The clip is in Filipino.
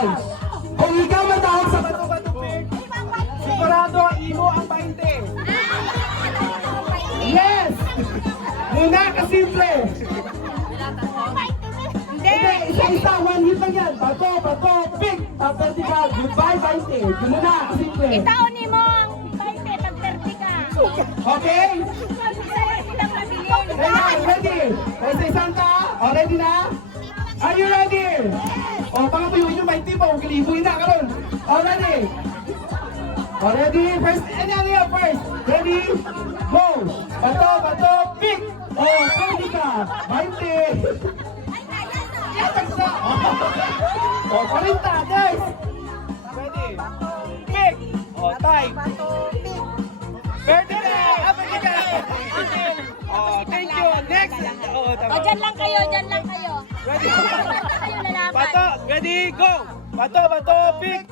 yan. Kung ikaw matawag sa bato-bato pick, sigurado imo ang 20. Yes! Muna kasimple. Hindi, isa-isa, one hit lang yan. Bato, pick. Top 30 ka, goodbye 20. Yun muna, kasimple. Itaon mo ang 20 pag 30 ka. Okay? Ready? O isa-isang ka? O ready na? Are you ready? O pangatuyuin yung 20 pa, kung kilibuin na karon. O ready? O ready? First, ano first? Ready? Go! Bato, pick! O, 20 ka! 20! Tagsa! O, 40, guys! Ready? Pick! O, time! 30 ka! Apagin ka! Oh, thank you. Next. Oh, tama. O, dyan lang kayo. Ready? Kayo lalaban. Bato, ready, go. Bato, pick.